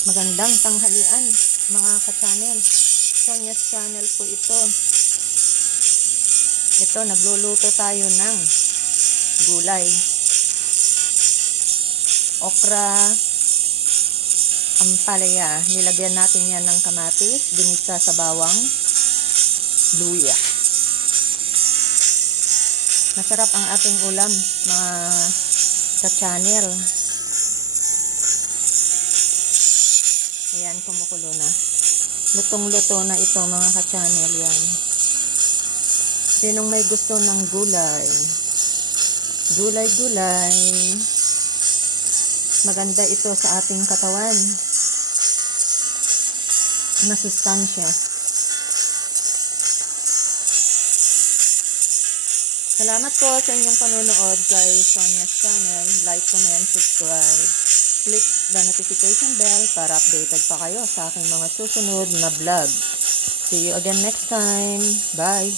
Magandang tanghalian mga ka-channel. Sonia's channel po ito. Ito, nagluluto tayo ng gulay. Okra, ampalaya. Nilagyan natin yan ng kamatis, ginisa sa bawang, luya. Masarap ang ating ulam mga ka-channel. Ayan, kumukulo na. Lutong-luto na ito mga ka-channel yan. Sinong may gusto ng gulay? Gulay-gulay. Maganda ito sa ating katawan. Masustansya. Salamat po sa inyong panonood kay Sonia's channel. Like, comment, subscribe. Click the notification bell para updated pa kayo sa aking mga susunod na vlog. See you again next time. Bye!